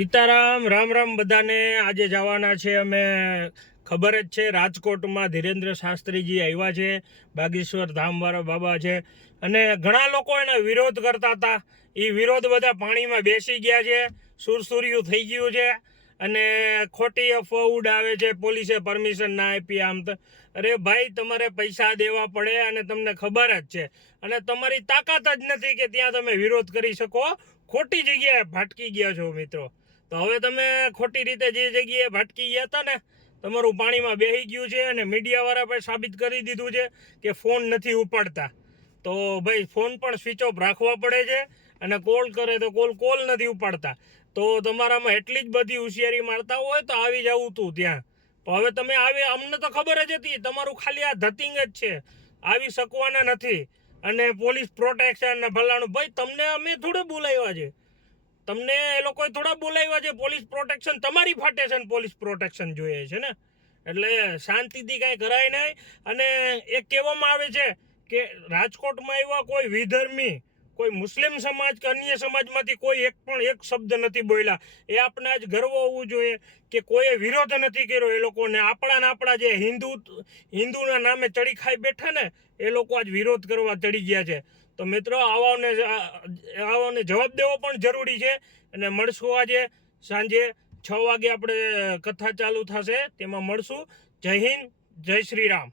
સીતારામ રામ રામ બધાને। આજે જવાના છે અમે, ખબર જ છે, રાજકોટમાં ધીરેન્દ્ર શાસ્ત્રીજી આવ્યા છે, બાગેશ્વર ધામવાળા બાબા છે, અને ઘણા લોકો એનો વિરોધ કરતા હતા। એ વિરોધ બધા પાણીમાં બેસી ગયા છે, સુરસુર્યું થઈ ગયું છે, અને ખોટી અફવા ઉડાવે છે, પોલીસે પરમિશન ના આપી આમ તો। અરે ભાઈ, તમારે પૈસા દેવા પડે અને તમને ખબર જ છે, અને તમારી તાકાત જ નથી કે ત્યાં તમે વિરોધ કરી શકો। ખોટી જગ્યાએ ભટકી ગયા છો મિત્રો। તો હવે તમે ખોટી રીતે જે જગ્યાએ ભટકી ગયા હતા ને, તમારું પાણીમાં બેસી ગયું છે, અને મીડિયાવાળા પણ સાબિત કરી દીધું છે કે ફોન નથી ઉપાડતા। તો ભાઈ, ફોન પણ સ્વિચ ઓફ રાખવા પડે છે, અને કોલ કરે તો કોલ નથી ઉપાડતા। તો તમારામાં એટલી જ બધી હોશિયારી મારતા હોય તો આવી જવું તું ત્યાં। તો હવે તમે અમને તો ખબર જ હતી, તમારું ખાલી આ ધતિંગ જ છે, આવી શકવાના નથી। અને પોલીસ પ્રોટેક્શન ને ભલાણું, ભાઈ તમને અમે થોડે બોલાવ્યા છે, તમને એ લોકોએ થોડા બોલાવ્યા છે। પોલીસ પ્રોટેક્શન તમારી ફાટે છે ને પોલીસ પ્રોટેક્શન જોઈએ છે ને, એટલે શાંતિથી કાંઈ કરાય નહીં। અને એ કહેવામાં આવે છે કે રાજકોટમાં એવા કોઈ વિધર્મી, કોઈ મુસ્લિમ સમાજ કે અન્ય સમાજમાંથી કોઈ એક શબ્દ નથી બોલ્યા। એ આપણે આજ ગર્વ હોવું જોઈએ કે કોઈએ વિરોધ નથી કર્યો એ લોકોને। આપણા જે હિન્દુના નામે ચડી ખાઈ બેઠા ને, એ લોકો આજ વિરોધ કરવા ચડી ગયા છે। તો મિત્રો, આવાને જવાબ દેવો પણ જરૂરી છે। અને મળશું આજે સાંજે 6 વાગે, આપણે કથા ચાલુ થશે, તેમાં મળશું। જય હિન્દ, જય શ્રી રામ।